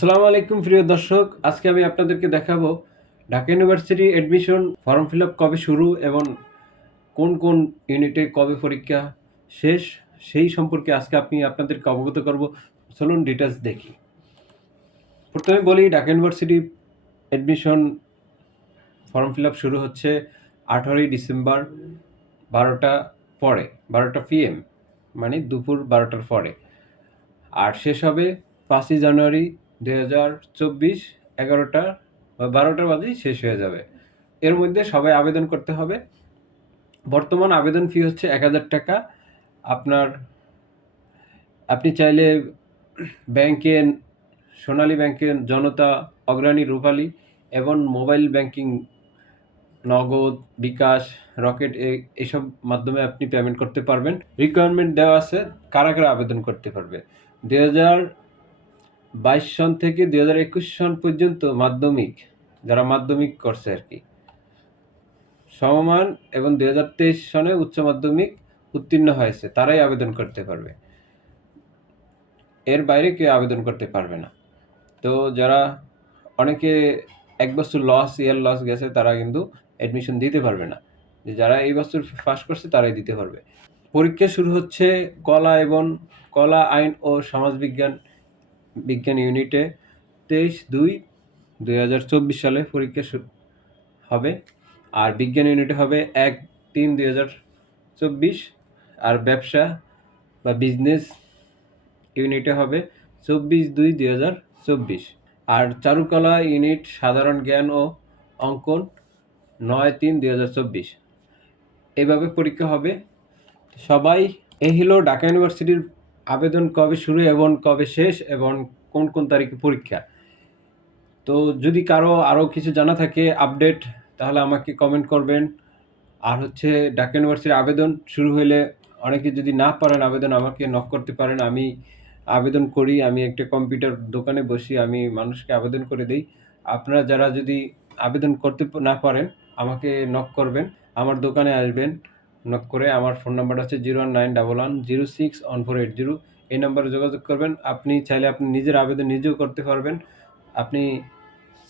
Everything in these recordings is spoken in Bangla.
আসসালামু আলাইকুম, প্রিয় দর্শক। আজকে আমি আপনাদেরকে দেখাবো Dhaka university admission form fill up কবে শুরু এবং কোন কোন ইউনিটে কবে পরীক্ষা শেষ, সেই সম্পর্কে আজকে আপনি আপনাদেরকে অবগত করব। চলুন ডিটেলস দেখি। প্রথমে বলি, Dhaka university admission form fill up শুরু হচ্ছে আঠারোই ডিসেম্বর বারোটা পরে, বারোটা পিএম মানে দুপুর বারোটার পরে। আর শেষ হবে পাঁচই জানুয়ারি দুই হাজার চব্বিশ এগারোটা বা বারোটার বাজেই শেষ হয়ে যাবে। এর মধ্যে সবাই আবেদন করতে হবে। বর্তমান আবেদন ফি হচ্ছে এক হাজার টাকা। আপনার, আপনি চাইলে ব্যাংকে, সোনালী ব্যাংকে জনতা, অগ্রণী রূপালী এবং মোবাইল ব্যাংকিং, নগদ, বিকাশ, রকেট এসব মাধ্যমে আপনি পেমেন্ট করতে পারবেন। রিকোয়ারমেন্ট দেওয়া আছে কারা কারা আবেদন করতে পারবে। দুই হাজার বাইশ সন থেকে দুই হাজার একুশ সন পর্যন্ত মাধ্যমিক, যারা মাধ্যমিক করছে আর কি। সমমান এবং দুই হাজার তেইশ সনে উচ্চ মাধ্যমিক উত্তীর্ণ হয়েছে, তারাই আবেদন করতে পারবে। এর বাইরে কেউ আবেদন করতে পারবে না। তো যারা অনেকে এক বছর লস ইয়ার লস গেছে, তারা কিন্তু অ্যাডমিশন দিতে পারবে না। যে যারা এই বছর পাস করছে, তারাই দিতে পারবে। পরীক্ষা শুরু হচ্ছে কলা এবং কলা, আইন ও সমাজবিজ্ঞান বিজ্ঞান ইউনিটে তেইশ দুই দুই হাজার চব্বিশ সালে পরীক্ষা হবে। আর বিজ্ঞান ইউনিটে হবে এক তিন দুই হাজার চব্বিশ। আর ব্যবসা বা বিজনেস ইউনিটে হবে চব্বিশ দুই দুই হাজার চব্বিশ। আর চারুকলা ইউনিট সাধারণ জ্ঞান ও অঙ্কন নয় তিন দুই হাজার চব্বিশ। এভাবে পরীক্ষা হবে। সবাই এই হলো ঢাকা ইউনিভার্সিটির আবেদন কবে শুরু এবং কবে শেষ এবং কোন কোন তারিখে পরীক্ষা? তো যদি কারও আরও কিছু জানা থাকে আপডেট তাহলে আমাকে কমেন্ট করবেন। আর হচ্ছে ঢাকা ইউনিভার্সিটির আবেদন শুরু হলে অনেকে যদি না পারেন আবেদন, আমাকে নক করতে পারেন। আমি আবেদন করি, আমি একটা কম্পিউটার দোকানে বসি, আমি মানুষকে আবেদন করে দিই। আপনারা যারা যদি আবেদন করতে না পারেন, আমাকে নক করবেন। আমার দোকানে আসবেন। নক করে আমার ফোন নাম্বার আছে zero one nine double one zero six one four eight zero এই নাম্বারে যোগাযোগ করবেন। আপনি চাইলে আপনি নিজের আবেদন নিজেও করতে পারবেন। আপনি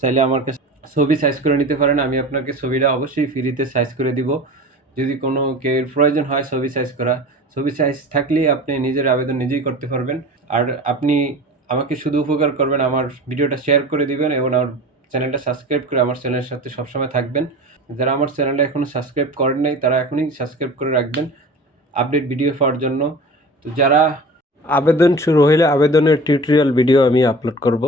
চাইলে আমার কাছে ছবি সাইজ করে নিতে পারেন। আমি আপনাকে ছবিটা অবশ্যই ফ্রিতে সাইজ করে দিব। যদি কোনো কেউ প্রয়োজন হয় ছবি সাইজ করা, ছবি সাইজ থাকলেই আপনি নিজের আবেদন নিজেই করতে পারবেন। আর আপনি আমাকে শুধু উপকার করবেন, আমার ভিডিওটা শেয়ার করে দিবেন এবং আমার চ্যানেলটা সাবস্ক্রাইব করে আমার চ্যানেলের সাথে সবসময় থাকবেন। যারা আমার চ্যানেলটা এখনও সাবস্ক্রাইব করেন নাই, তারা এখনই সাবস্ক্রাইব করে রাখবেন আপডেট ভিডিও পাওয়ার জন্য। তো যারা আবেদন শুরু হইলে আবেদনের টিউটোরিয়াল ভিডিও আমি আপলোড করব।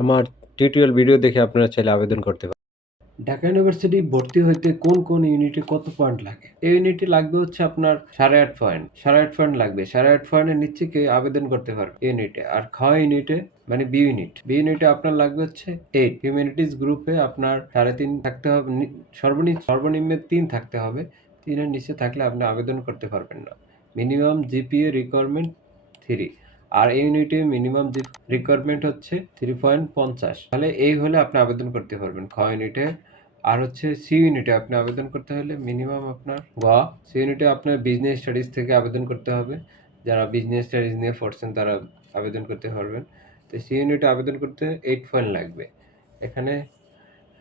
আমার টিউটোরিয়াল ভিডিও দেখে আপনারা চাইলে আবেদন করতে ঢাকা ইউনিভার্সিটি ভর্তি হইতে কোন কোন ইউনিটে কত পয়েন্ট লাগে? এই ইউনিটে লাগবে হচ্ছে আপনার সাড়ে আট পয়েন্ট। সাড়ে আট পয়েন্ট লাগবে। সাড়ে আট পয়েন্টের নিচে কেউ আবেদন করতে পারবে ইউনিটে। আর খ ইউনিটে মানে বি ইউনিট। বি ইউনিটে আপনার লাগবে হচ্ছে এইট। হিউম্যানিটিস গ্রুপে আপনার সাড়ে তিন থাকতে হবে সর্বনিম্ন সর্বনিম্ন তিন থাকতে হবে। তিনের নিচে থাকলে আপনি আবেদন করতে পারবেন না। Minimum GPA requirement three. আর এই ইউনিটে মিনিমাম রিকোয়ারমেন্ট হচ্ছে থ্রি পয়েন্ট পঞ্চাশ তাহলে এই হলে আপনি আবেদন করতে পারবেন। খ ইউনিটে আর হচ্ছে সি ইউনিটে আপনি আবেদন করতে হলে মিনিমাম আপনার গ সি ইউনিটে আপনার বিজনেস স্টাডিজ থেকে আবেদন করতে হবে। যারা বিজনেস স্টাডিজ নিয়ে পড়ছেন তারা আবেদন করতে পারবেন। তো সি ইউনিটে আবেদন করতে এইট পয়েন্ট লাগবে। এখানে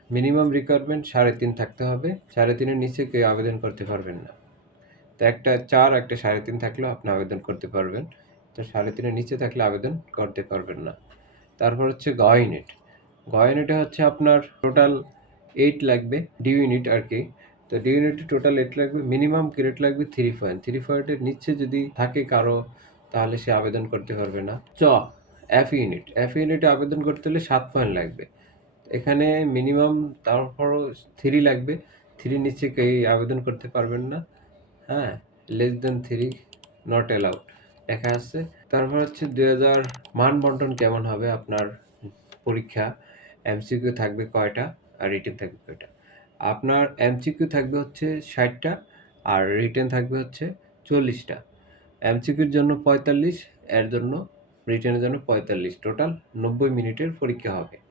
মিনিমাম রিকোয়ারমেন্ট সাড়ে তিন থাকতে হবে। সাড়ে তিনের নিচে কেউ আবেদন করতে পারবেন না। তো একটা চার, একটা সাড়ে তিন থাকলেও আপনি আবেদন করতে পারবেন। তো সাড়ে তিনের নিচে থাকলে আবেদন করতে পারবেন না। তারপর হচ্ছে গ ইউনিট। গ হচ্ছে আপনার টোটাল এইট লাগবে ডি ইউনিট আর কি। তো ডি ইউনিটে টোটাল এইট লাগবে মিনিমাম গ্রেড লাগবে? থ্রি পয়েন্ট থ্রি পয়েন্টের নিচে যদি থাকে কারও, তাহলে সে আবেদন করতে পারবে না। চ এফ ইউনিট এফ ইউনিটে আবেদন করতে হলে সাত পয়েন্ট লাগবে। এখানে মিনিমাম তারপরও থ্রি লাগবে। থ্রি নিচে কেউ আবেদন করতে পারবেন না। হ্যাঁ less than three not allowed লেখা আছে তারপর হচ্ছে দুই হাজার মান বন্টন কেমন হবে আপনার পরীক্ষা? এমসিকিউ থাকবে কয়টা আর রিটেন থাকবে কয়টা? আপনার এমসিকিউ থাকবে হচ্ছে ষাটটা আর রিটেন থাকবে হচ্ছে চল্লিশটা। এমসিকিউর জন্য পঁয়তাল্লিশ, এর জন্য, রিটেনের জন্য পঁয়তাল্লিশ। টোটাল নব্বই মিনিটের পরীক্ষা হবে।